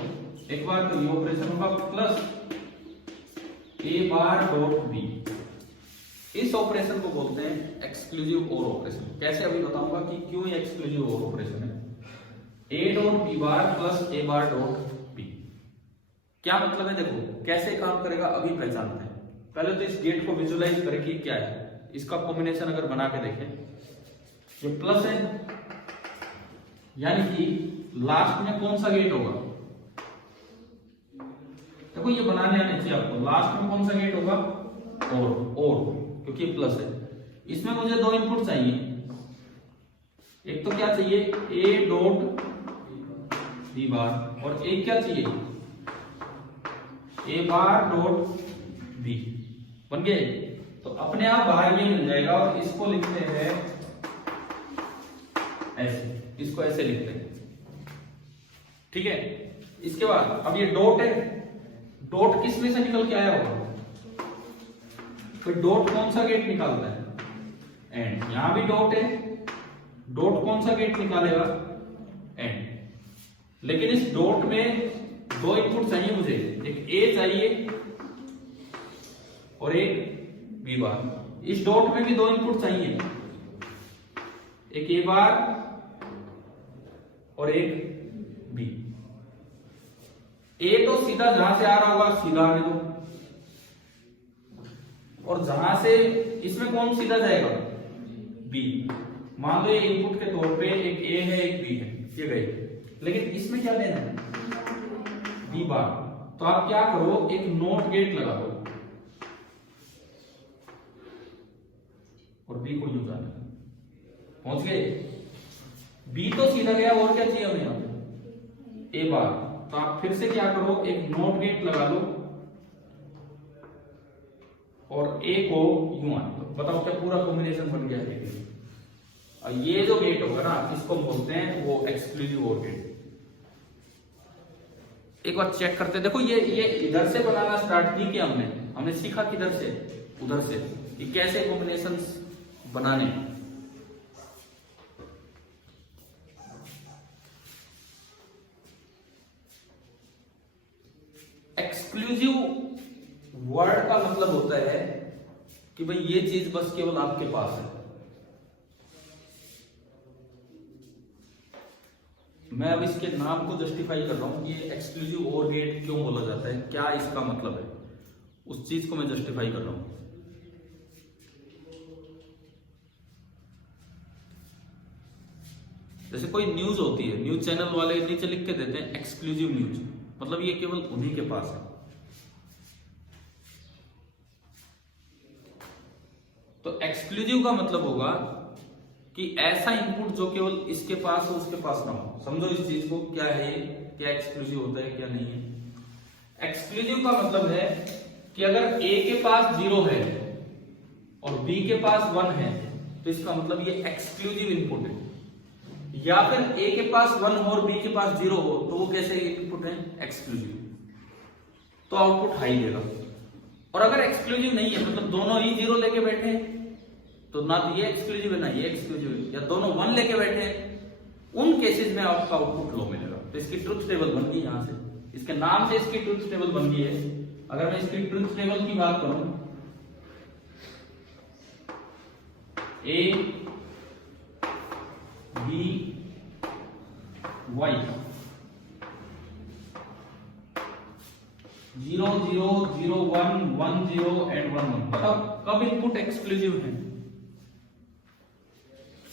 एक बार, तो ये ऑपरेशन होगा plus A bar dot B. इस ऑपरेशन को बोलते हैं एक्सक्लूसिव और ऑपरेशन। कैसे अभी बताऊंगा कि क्यों ये एक्सक्लूसिव और ऑपरेशन है। A dot B bar plus A bar dot B, क्या मतलब है देखो कैसे काम करेगा अभी पहचानते हैं। पहले तो इस गेट को विजुलाइज करें कि क्या है। इसका कॉम्बिनेशन अगर बना के देखें, ये प्लस है, यानी कि लास्ट में कौन सा गेट होगा, देखो ये बनाने आने चाहिए आपको। लास्ट में कौन सा गेट होगा, और क्योंकि ये प्लस है। इसमें मुझे दो इनपुट चाहिए, एक तो क्या चाहिए ए डॉट बी बार, और एक क्या चाहिए ए बार डॉट बी। बन गए, तो अपने आप बाहर ये मिल जाएगा। और इसको लिखते हैं ऐसे, इसको ऐसे लिखते हैं, ठीक है। इसके बाद अब ये डॉट है, डॉट किस में से निकल के आया होगा, फिर डॉट कौन सा गेट निकालता है, एंड यहां भी डॉट है, डॉट कौन सा गेट निकालेगा, एंड। लेकिन इस डॉट में दो इनपुट चाहिए मुझे, एक ए चाहिए और एक बी बार। इस डॉट में भी दो इनपुट चाहिए, एक ए बार और एक बी। ए तो सीधा जहां से आ रहा होगा सीधा आने दो, और जहां से इसमें कौन सीधा जाएगा, बी। मान लो ये इनपुट के तौर पे एक ए है एक बी है, ये गए। लेकिन इसमें क्या लेना है, बी बार। तो आप क्या करो, एक नोट गेट लगा दो और बी को यूज आना। पहुंच गए, बी तो सीधा गया, और क्या चाहिए हमें यहाँ पे, ए बार। तो आप फिर से क्या करो, एक नोट गेट लगा लो और ए को यूं आने दो। बताओ क्या पूरा कॉम्बिनेशन बन गया है। और ये जो गेट होगा ना, इसको हम बोलते हैं वो एक्सक्लूसिव और गेट। एक बार चेक करते, देखो ये इधर से बनाना स्टार्ट नहीं किया हमने सीखा किधर से, उधर से, ये कैसे कॉम्बिनेशंस बनाने। एक्सक्लूसिव वर्ड का मतलब होता है कि भाई ये चीज बस केवल आपके पास है। मैं अब इसके नाम को जस्टिफाई कर रहा हूं कि ये एक्सक्लूसिव और गेट क्यों बोला जाता है, क्या इसका मतलब है, उस चीज को मैं जस्टिफाई कर रहा हूं। जैसे कोई न्यूज होती है, न्यूज चैनल वाले नीचे लिख के देते हैं एक्सक्लूसिव न्यूज, मतलब ये केवल उन्हीं के पास है। तो एक्सक्लूसिव का मतलब होगा कि ऐसा इनपुट जो केवल इसके पास हो उसके पास ना हो। समझो इस चीज को, क्या है ये, क्या एक्सक्लूसिव होता है क्या नहीं है। एक्सक्लूसिव का मतलब है कि अगर ए के पास 0 है और बी के पास 1 है तो इसका मतलब ये एक्सक्लूसिव इनपुट है। या फिर ए के पास 1 हो और बी के पास 0 हो तो वो कैसे इनपुट है, एक्सक्लूसिव, तो आउटपुट हाई देगा। और अगर एक्सक्लूसिव नहीं है, मतलब दोनों ही 0 लेके बैठे हैं, तो ना तो ये एक्सक्लूसिव है ना ये एक्सक्लूसिव है, या दोनों 1 लेके बैठे हैं, उन केसेस में आपका आउटपुट लो मिलेगा। तो इसकी ट्रुथ टेबल बन गई, यहां से इसके नाम से इसकी ट्रुथ टेबल बन गई है। अगर मैं इसकी ट्रुथ टेबल की बात करूं, ए बी वाई 0 0 0 1 1 0 एंड 1 1, बताओ कब इनपुट एक्सक्लूसिव है,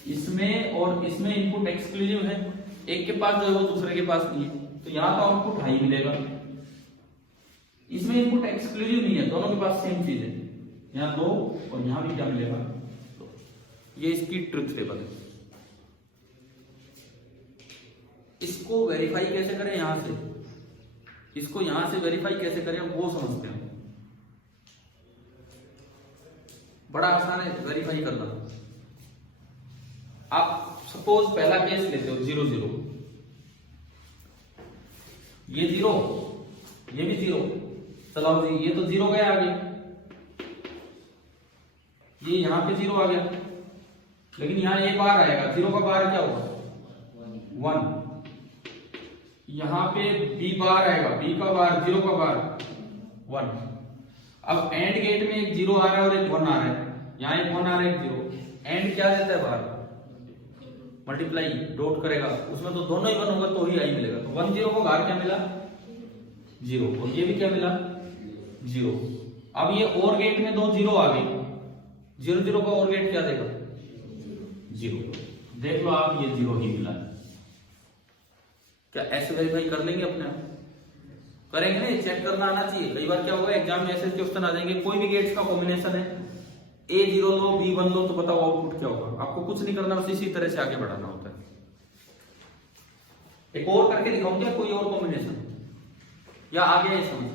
इसमें और इसमें इनपुट एक्सक्लूसिव है। एक के पास जो है वो दूसरे के पास नहीं है, तो यहां तो आउटपुट हाई मिलेगा। इसमें इनपुट एक्सक्लूसिव नहीं है, दोनों के पास सेम चीज है, यहां 2 और यहां भी क्या मिलेगा, तो ये इसकी ट्रुथ टेबल है। इसको वेरीफाई कैसे करें, यहां से इसको यहां से वेरीफाई कैसे करें वो समझते हैं। बड़ा आसान है वेरीफाई करना। आप सपोज पहला केस लेते हो 0 0, ये 0 ये भी 0, चलाओ जी, ये तो 0 गया आगे, ये यहां पे 0 आ गया, लेकिन यहां ये बार आएगा, 0 का बार क्या होगा 1, यहां पे बी बार आएगा, बी का बार 0 का बार 1। अब एंड गेट में एक 0 आ रहा है और एक 1 आ रहा है, यहाँ एक 1 आ रहा है, एक 0, एंड क्या देता है बाहर, मल्टीप्लाई डॉट करेगा, उसमें तो दोनों ही 1 होगा तो ही आई मिलेगा। तो 1 0 को बाहर क्या मिला, 0, और ये भी क्या मिला, 0। अब ये और गेट में 2 0 आ गई, 0 0 का और गेट क्या देगा, 0। देख लो आप, ये 0 ही मिला। क्या ऐसे वेरीफाई कर लेंगे अपने आप? करेंगे नहीं, चेक करना आना चाहिए। कई बार क्या होगा एग्जाम में ऐसे क्वेश्चन आ जाएंगे, कोई भी गेट्स का कॉम्बिनेशन है, A0 लो B1 लो, तो बताओ आउटपुट क्या होगा। आपको कुछ नहीं करना, बस इसी तरह से आगे बढ़ाना होता है। एक और करके दिखाऊं क्या, कोई और कॉम्बिनेशन, या आगे है समझ?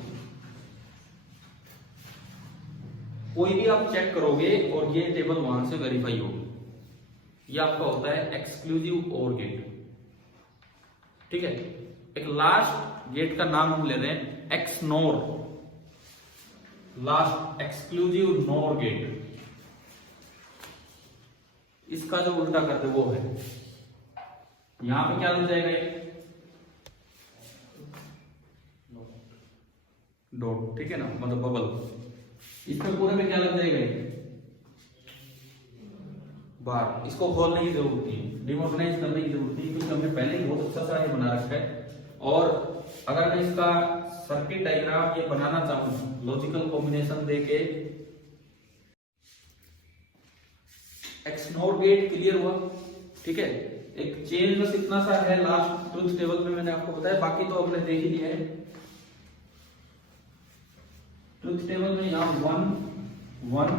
कोई भी आप चेक करोगे और ये टेबल वहां से वेरीफाई होगी, ये आपका होता है एक्सक्लूसिव OR गेट। ठीक है, एक लास्ट गेट का नाम हम ले रहे हैं XNOR, last exclusive NOR gate. इसका जो उल्टा करते वो है, यहां पे क्या लग जाएगा, डॉट, ठीक है ना, मतलब बबल। इसमें पूरे में क्या लग जाएगा, बार। इसको खोलने की जरूरत नहीं है, डिमोर्गेनाइज करने की जरूरत नहीं, क्योंकि हमने पहले ही बहुत अच्छा सा ये बना रखा है। और अगर मैं इसका सर्किट डायग्राम ये बनाना चाहूं लॉजिकल कॉम्बिनेशन देके, XNOR गेट क्लियर हुआ, ठीक है। एक चेंज बस इतना सा है लास्ट ट्रुथ टेबल में मैंने आपको बताया, बाकी तो आपने देख ही लिया है। ट्रुथ टेबल में यहाँ 1 1,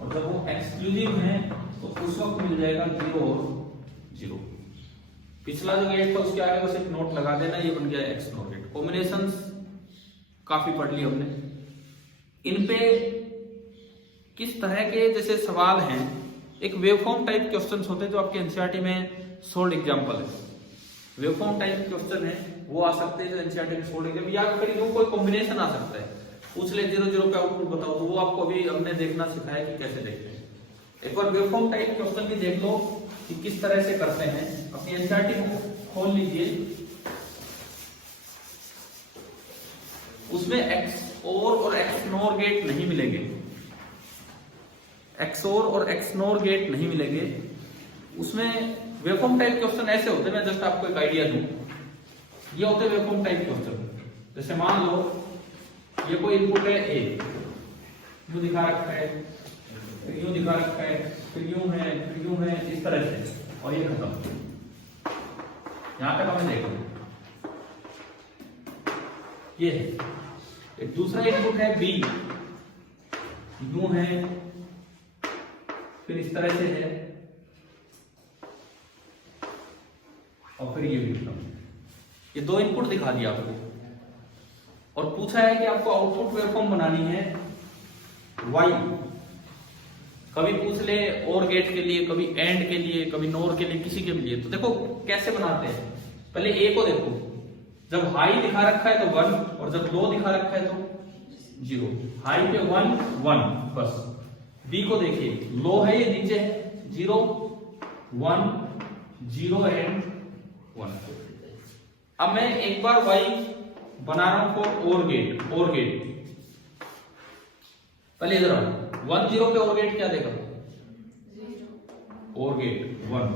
और जब वो एक्सक्लूसिव है तो उस वक्त मिल जाएगा 0 और 0। पिछला जो गेट था उसके आगे बस एक नोट लगा देना, ये बन गया XNOR गेट। कॉम्बिनेशंस काफी पढ़ ली हमने। इन पे किस तरह के जैसे सवाल हैं, एक वेवफॉर्म टाइप क्वेश्चंस होते हैं जो आपके एनसीईआरटी में सोल्ड एग्जांपल है। वेवफॉर्म टाइप क्वेश्चन है वो आ सकते हैं जो एनसीईआरटी में सोल्ड एग्जांपल, या करीब वो कोई कॉम्बिनेशन आ सकता है, पूछ ले 0 0 पे आउटपुट बताओ, तो वो आपको अभी हमने देखना सिखाया कि कैसे देखते हैं। एक बार वेवफॉर्म टाइप क्वेश्चन भी देख लो कि किस तरह से करते हैं। अपनी एनसीईआरटी बुक खोल लीजिए, उसमें XOR और XNOR गेट नहीं मिलेंगे, XOR और XNOR गेट नहीं मिलेंगे उसमें। वेवफॉर्म टाइप क्वेश्चन ऐसे होते हैं, मैं जस्ट आपको एक आइडिया दूं, ये होते हैं वेवफॉर्म टाइप क्वेश्चन। जैसे मान लो ये कोई इनपुट है A, यूं दिखा रखा है, फिर यूं दिखा रखा है, फिर यूं है, फिर यूं है, इस तरह से, और ये खत्म। यहां तक हमें देखो, ये है। एक दूसरा इनपुट है B, यूं है, फिर इस तरह से है, और फिर ये भी खत्म। ये 2 इनपुट दिखा दिया आपको, और पूछा है कि आपको आउटपुट वेवफॉर्म बनानी है Y। कभी पूछ ले OR गेट के लिए, कभी AND के लिए, कभी NOR के लिए, किसी के लिए। तो देखो कैसे बनाते हैं, पहले A को देखो, जब हाई दिखा रखा है तो 1, और जब लो दिखा रखा है तो 0। हाई पे 1 1 बस। B को देखिए, लो है ये नीचे है, 0 1 0 एंड 1। अब मैं एक बार Y बना रहा हूं फॉर OR गेट। पहले इधर आओ, 1 0 पे OR गेट क्या देगा, OR गेट 1।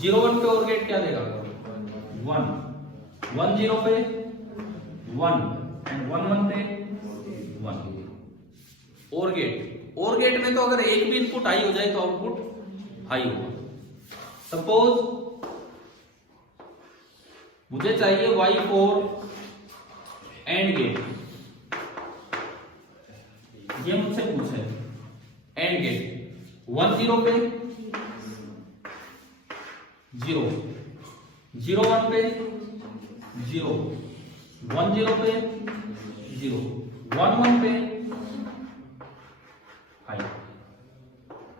0 1 पे OR गेट क्या देगा, 1। 1 0 पे 1 एंड 1 1 पे 1। OR गेट में तो अगर एक भी इनपुट हाई हो जाए तो आउटपुट हाई होगा। सपोज मुझे चाहिए Y फॉर AND गेट, ये मुझसे पूछे AND गेट। 1 0 पे 0, 0 1 पे 0, 1 0 पे 0, 1 1 पे हाई,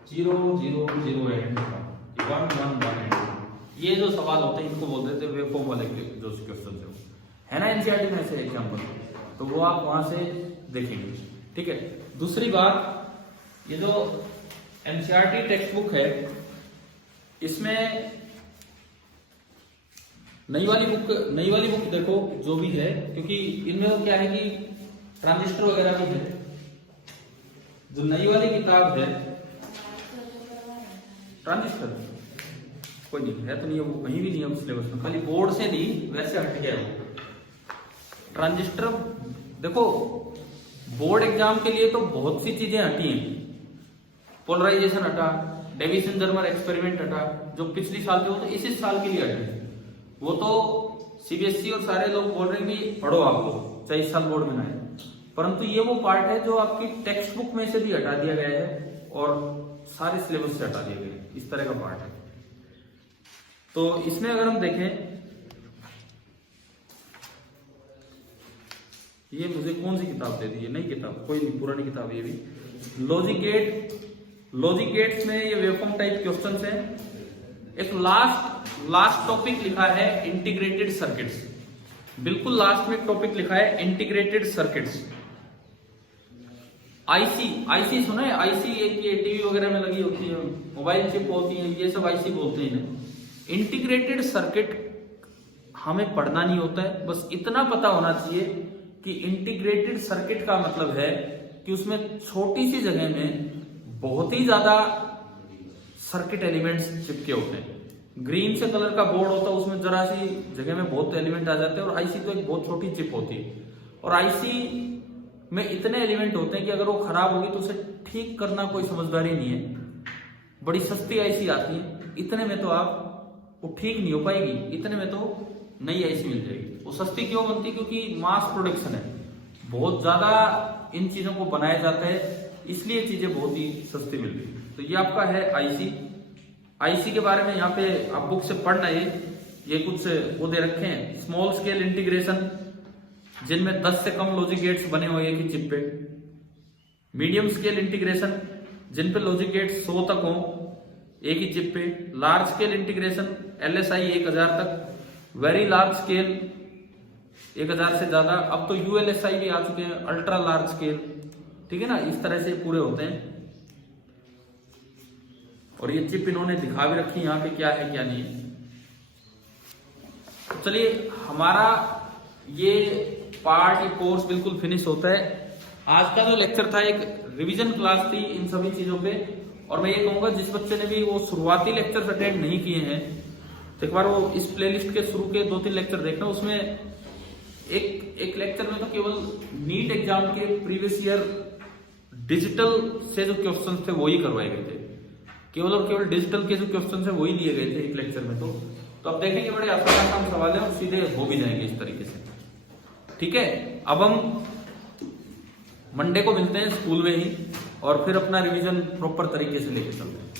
0 0 0 एंड 1 1 1 एंड। ये जो सवाल होते हैं इनको बोलते थे वेवफॉर्म वाले जो क्वेश्चन है ना एनसीईआरटी में ऐसे एग्जांपल, तो वो आप वहां से देखेंगे। ठीक है, दूसरी बात, ये जो एनसीईआरटी टेक्स्ट बुक है इसमें नई वाली बुक देखो जो भी है, क्योंकि इनमें क्या है कि ट्रांजिस्टर वगैरह भी है, जो नई वाली किताब है ट्रांजिस्टर, कोई नहीं है तो नहीं है, वो कहीं भी नहीं है उस सिलेबस में, खाली बोर्ड से नहीं वैसे हट गया वो ट्रांजिस्टर। देखो बोर्ड एग्जाम के लिए तो बहुत सी चीजें हटी हैं, पोलराइजेशन हटा, डेविसन जर्मर एक्सपेरिमेंट हटा, जो पिछली साल के वो तो इसी साल के लिए हटे। वो तो सीबीएसई और सारे लोग बोल रहे हैं कि पढ़ो आपको, चाहे इस साल बोर्ड में ना आए, परंतु ये वो पार्ट है जो आपकी टेक्स्ट बुक में से भी हटा दिया गया है और सारे सिलेबस से हटा दिया गया है, इस तरह का पार्ट है। तो इसमें अगर हम देखें, ये मुझे कौन सी किताब दे दी है, नई किताब, कोई नहीं पुरानी किताब ये भी, लॉजिक गेट्स में ये वेवफॉर्म टाइप क्वेश्चंस है। एक लास्ट टॉपिक लिखा है इंटीग्रेटेड सर्किट्स, बिल्कुल लास्ट में एक टॉपिक लिखा है इंटीग्रेटेड सर्किट्स। आईसी सुना है, आईसी एक ये टीवी वगैरह में लगी होती है, मोबाइल चिप होती है, ये सब आईसी बोलते हैं। इंटीग्रेटेड सर्किट हमें पढ़ना नहीं होता है, बस इतना पता होना चाहिए कि इंटीग्रेटेड सर्किट का मतलब है कि उसमें छोटी सी जगह में बहुत ही ज्यादा सर्किट एलिमेंट्स चिपके होते हैं। ग्रीन से कलर का बोर्ड होता है, उसमें जरा सी जगह में बहुत एलिमेंट आ जाते हैं, और आईसी तो एक बहुत छोटी चिप होती है, और आईसी में इतने एलिमेंट होते हैं कि अगर वो खराब होगी तो उसे ठीक करना कोई समझदारी नहीं है। बड़ी सस्ती आईसी आती है, इतने में तो आप वो ठीक नहीं हो पाएगी, इतने में तो नई आईसी मिल जाएगी। वो सस्ती क्यों बनती है? क्योंकि मास प्रोडक्शन है, बहुत ज्यादा इन चीजों को बनाया जाता है, इसलिए चीजें बहुत ही सस्ती मिल रही है। तो ये आपका है आईसी के बारे में यहाँ पे आप बुक से पढ़ना है। ये कुछ वो दे रखे हैं, स्मॉल स्केल इंटीग्रेशन जिनमें 10 से कम लॉजिक गेट्स बने हुए एक ही चिप पे, मीडियम स्केल इंटीग्रेशन जिन पे लॉजिक गेट्स 100 तक हो एक ही चिप पे, लार्ज स्केल इंटीग्रेशन LSI 1000 तक, वेरी लार्ज स्केल 1000 से ज्यादा, अब तो ULSI भी आ चुके हैं, अल्ट्रा लार्ज स्केल, ठीक है ना, इस तरह से पूरे होते हैं। और ये चिप इन्होंने दिखा भी रखी यहाँ पे क्या है क्या नहीं है। तो चलिए हमारा ये पार्ट, ये कोर्स बिल्कुल फिनिश होता है। आज का जो लेक्चर था एक रिवीजन क्लास थी इन सभी चीजों पे, और मैं ये कहूंगा जिस बच्चे ने भी वो शुरुआती लेक्चर अटेंड नहीं किए हैं तो एक बार वो इस प्लेलिस्ट के शुरू के 2-3 लेक्चर देखना। उसमें एक लेक्चर में तो केवल नीट एग्जाम के प्रीवियस ईयर डिजिटल से जो क्वेश्चन थे वही करवाए गए थे, केवल और केवल डिजिटल के जो क्वेश्चन थे वही लिए गए थे एक लेक्चर में। तो अब देखेंगे बड़े आसान सवाल है और सीधे हो भी जाएंगे इस तरीके से, ठीक है। अब हम मंडे को मिलते हैं स्कूल में ही, और फिर अपना रिवीजन प्रॉपर तरीके से लेके चलते हैं।